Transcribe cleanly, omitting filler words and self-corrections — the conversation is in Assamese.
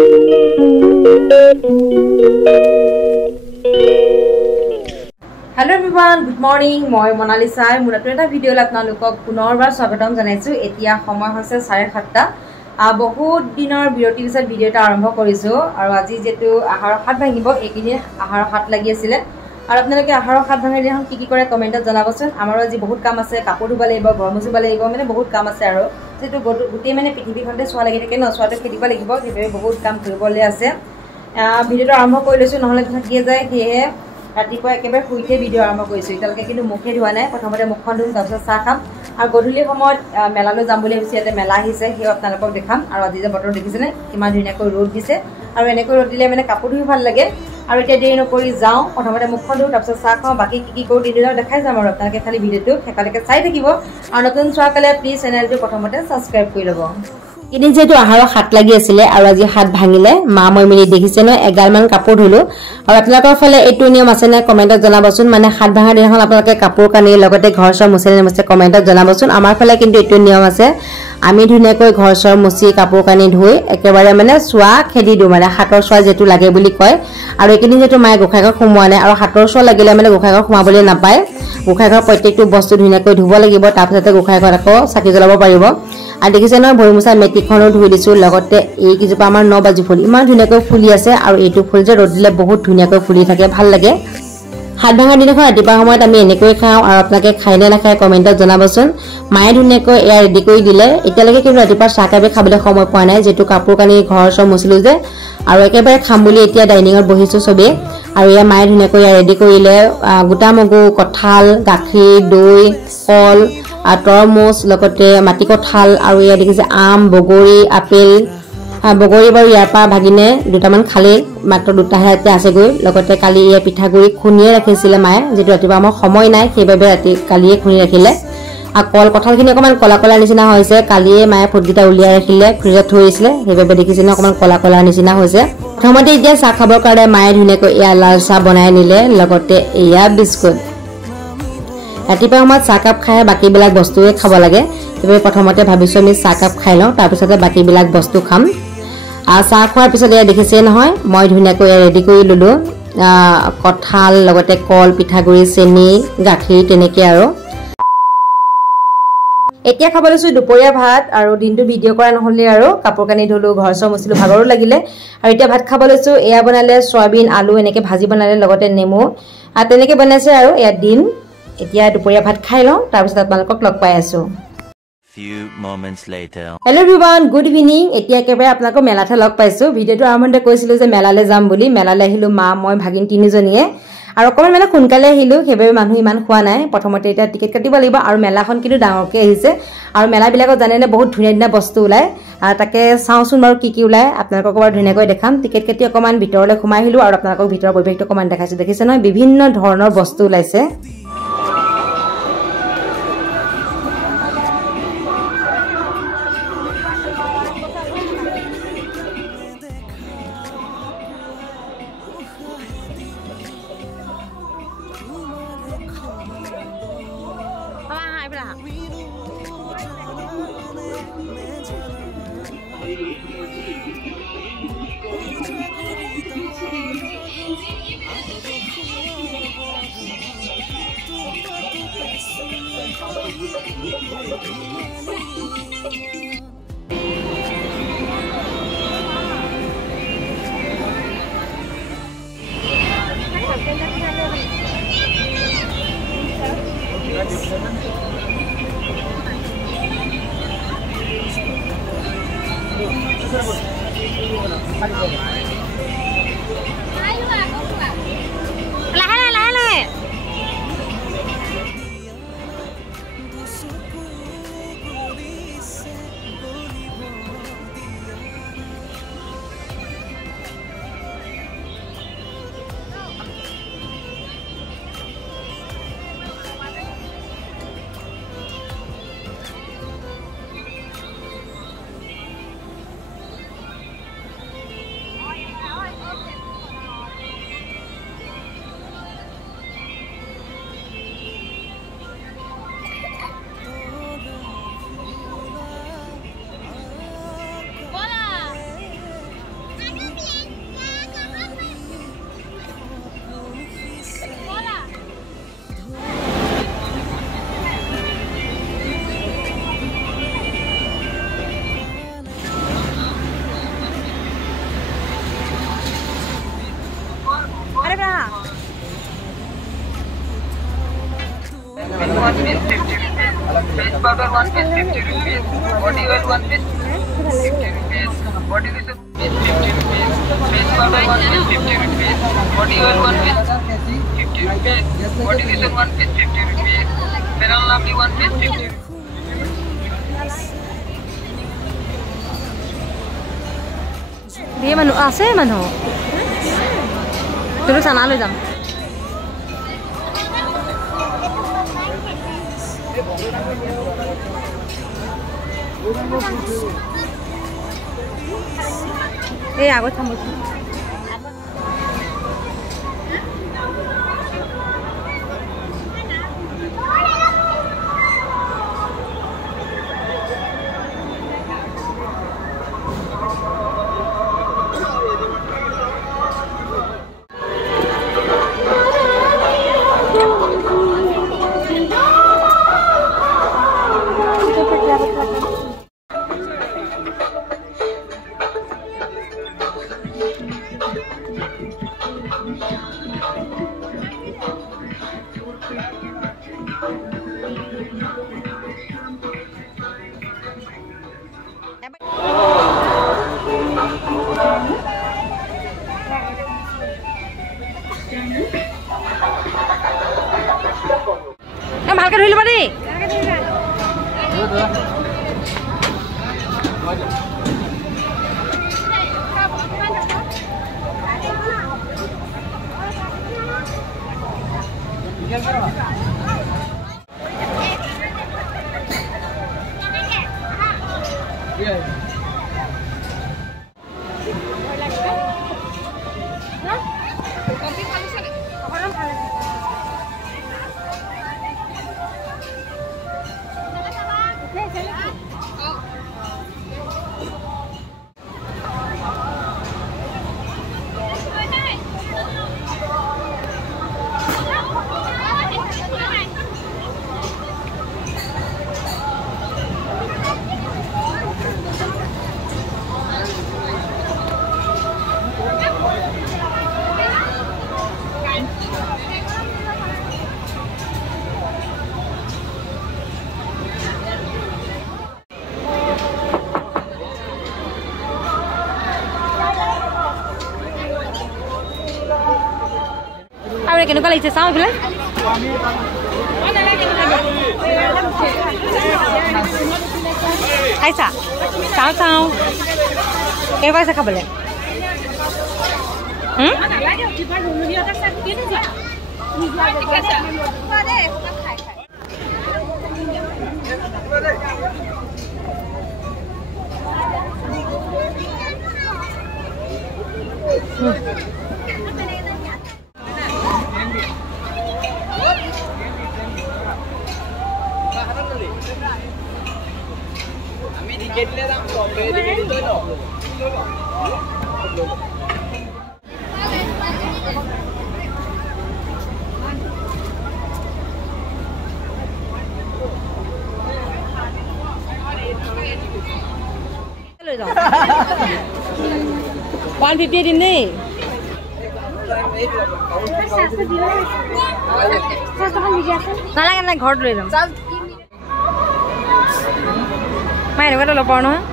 Hello everyone, good morning. Moi Monalisa. Mura to eta video la apnalokok punorbar swagatam janaisu. Etia সময় হৈছে 7:30 বহুত দিনৰ বিৰতি পিছত ভিডিওটা আৰম্ভ কৰিছো আৰু আজি যেটো আহাৰৰ হাত ভাঙিব এইখিনি আহাৰৰ হাত লাগি আছিল আৰু আপোনালোকে আহাৰৰ হাত ভাঙিলে এখন কি কৰে কমেন্টত জনাবচোন আমাৰ আজি বহুত কাম আছে কাপোৰ ধুব লাগিব ঘৰ মুচিব লাগিব মানে বহুত কাম আছে আৰু যেটো গুটেই মানে পৃথিৱীখনতে সোৱা লাগি থাকে ন সোৱাটো খেদিব লাগিব যেবে বহুত কাম কৰিবলৈ আছে ভিডিওটা আৰম্ভ কৰি লৈছো নহলে থাকিয়ে যায় কিহে ৰাতিপুৱা একেবাৰে শুইতে ভিডিও আৰম্ভ কৰিছো ইতালকে কিন্তু মুখে ধোৱা নাই প্ৰথমতে মুখখন ধুম তাৰপিছত চাহ খাম আৰু গধূলি সময়ত মেলালৈ যাম বুলি ভাবিছে ইয়াতে মেলা আহিছে সেই আপোনালোকক দেখাম আৰু আজি যে বতৰ দেখিছেনে কিমান ধুনীয়াকৈ ৰ'দ দিছে আৰু এনেকৈ ৰ'দ দিলে মানে কাপোৰ ধুই ভাল লাগে আৰু এতিয়া দেৰি নকৰি যাওঁ প্ৰথমতে মুখখন ধুম তাৰপিছত চাহ খাওঁ বাকি কি কৰো দিনৰ দেখাই যাম আৰু আপোনালোকে খালি ভিডিওটো শেষলৈকে চাই থাকিব আৰু নতুন চোৱাকালে প্লিজ চেনেলটো প্ৰথমতে সাবস্ক্ৰাইব কৰি ল'ব এদিন যেটো আহাৰৰ হাত লাগি আছিল আৰু আজি হাত ভাঙিলে মা মই মিলি দেখিছে ন এগালমান কাপোৰ ধুলো আৰু আপোনালোকৰ ফালে এটো নিয়ম আছে না কমেন্টত জনাবচোন মানে হাত ভাঙা দিনাখন আপোনালোকে কাপোৰ কানি লগতে ঘৰ সৰ মুছে কমেন্টত জনাবচোন আমাৰ ফালে কিন্তু এটো নিয়ম আছে আমি ধুনীয়াকৈ ঘৰ সৰ মুছি কাপোৰ কানি ধুই একেবাৰে মানে সোৱা খেদি দিও মানে হাতৰ সোৱা যেটো লাগে বুলি কয় আৰু একিনি যেটো মায়ে গোখাইক খুমোৱা নাই আৰু হাতৰ সোৱা লাগিলে মানে গোখাইক খুমাবলৈ নাপায় গোখাইকৰ প্ৰত্যেকটো বস্তু ধুনীয়াকৈ ধুব লাগিব তাৰপিছতে গোখাইকৰ আকৌ চাকি জ্বলাব পাৰিব আৰু দেখিছে ন ভৰিমুছা মেটিখনো ধুই দিছো লগতে এই কিজোপা আমাৰ 9 বাজি ফুল ইমান ধুনীয়াকৈ ফুলি আছে আৰু এইটো ফুল যে ৰ'দ দিলে বহুত ধুনীয়াকৈ ফুলি থাকে ভাল লাগে হাত ভাঙা দিনাখন ৰাতিপুৱা সময়ত আমি এনেকৈ খাওঁ আৰু আপোনালোকে খাইনে নাখায় কমেন্টত জনাবচোন মায়ে ধুনীয়াকৈ এয়া ৰেডি কৰি দিলে এতিয়ালৈকে কিন্তু ৰাতিপুৱা চাহ কাপে খাবলৈ সময় পোৱা নাই যেটো কাপোৰ কানি ঘৰ সব মুছিলো যে আৰু একেবাৰে খাম বুলি এতিয়া ডাইনিঙত বহিছো সবে আৰু এয়া মায়ে ধুনীয়াকৈ এয়া ৰেডি কৰিলে গোটা মগু কঁঠাল গাখীৰ দৈ কল তৰমুজ লগতে মাটি কঁঠাল আৰু এয়া দেখিছে আম বগৰী আপেল বগৰী বাৰু ইয়াৰ পৰা ভাগিনে দুটামান খালে মাত্ৰ দুটাহে আছে গৈ লগতে কালি এয়া পিঠাগুৰি খুনিয়ে ৰাখিছিলে মায়ে যেটো ৰাতিপুৱা আমাৰ সময় নাই সেইবাবে ৰাতি কালিয়ে খুনি ৰাখিলে আৰু কল কঁঠালখিনি অকমান কলা কলা নিচিনা হৈছে কালিয়ে মায়ে ফুটগিটা উলিয়াই ৰাখিলে ফ্ৰিজত থৈ দিছিলে সেইবাবে দেখিছে ন অকমান কলা কলা নিচিনা হৈছে প্ৰথমতে এতিয়া চাহ খাবৰ কাৰণে মায়ে ধুনীয়াকৈ এয়া লাল চাহ বনাই নিলে লগতে এয়া বিস্কুট ৰাতিপুৱা সময়ত চাহ কাপ খাই বাকিবিলাক বস্তুৱে খাব লাগে সেইবাবে প্ৰথমতে ভাবিছো আমি চাহ কাপ খাই লওঁ তাৰপিছতে বাকিবিলাক বস্তু খাম চাহ খোৱাৰ পিছত এয়া দেখিছে নহয় মই ধুনীয়াকৈ ৰেডি কৰি ললো কঁঠাল লগতে কল পিঠাগুৰি চেনি গাখীৰ তেনেকে আৰু এতিয়া খাব লৈছো দুপৰীয়া ভাত আৰু দিনটো ভিডিও কৰা নহলে আৰু কাপোৰ কানি ধুলো ঘৰ সৰ মুছিলো ভাগৰো লাগিলে আৰু এতিয়া ভাত খাব লৈছো এয়া বনালে সয়াবিন আলু এনেকে ভাজি বনালে লগতে নেমু আৰু তেনেকে বনাইছে আৰু এয়া দিন এতিয়া দুপৰীয়া ভাত খাই লওঁ তাৰপিছত আপোনালোকক লগ পাই আছো Few moments later. Hello everyone, good evening. এতিয়া একেবাৰে আপোনালোকক মেলাতে লগ পাইছো ভিডিওটো আৰম্ভতে কৈছিলো যে মেলালে যাম বুলি মেলালে আহিলো মা মই ভাগিন তিনিজনীয়ে আৰু অকমান মেলা সোনকালে আহিলো সেইবাবে মানুহ ইমান খোৱা নাই প্ৰথমতে এটা টিকেট কাটিব লাগিব আৰু মেলাখন কিন্তু ডাঙৰকে আহিছে আৰু মেলা বিলাকত জানেনে বহুত ধুনীয়া ধুনীয়া বস্তু ওলাই আৰু তাকে চাওচোন বাৰু কি ওলাই আপোনালোকক বাৰু ধুনীয়াকৈ দেখাম টিকেট কাটি অকমান ভিতৰলৈ সোমাই আহিলো আৰু আপোনালোকক ভিতৰৰ পৰিৱেশটো অকমান দেখাইছো দেখিছে নহয় বিভিন্ন ধৰণৰ বস্তু ওলাইছে powder 1 piece 50 rupees. Body oil 1 piece 50 rupees. Body lotion 50 rupees. Face powder 1 piece 50 rupees. Body oil 1 piece 50 rupees. Body lotion 1 piece 50 rupees. Fair and Lovely 1 piece 50 rupees. Dia manu ase manu. Terus sana lu jam. Aku tambah. ভালকে ধৰি লবা দেই কেনেকুৱা লাগিছে চাওঁ এইফালে খাইছা চাওঁ চাওঁ কেনেকুৱা আছে খাবলৈ লৈ যাওঁ 150 দিম দেই নালাগে নাই ঘৰত লৈ যাম মই এনেকুৱাটা ল'ব পাৰোঁ নহয়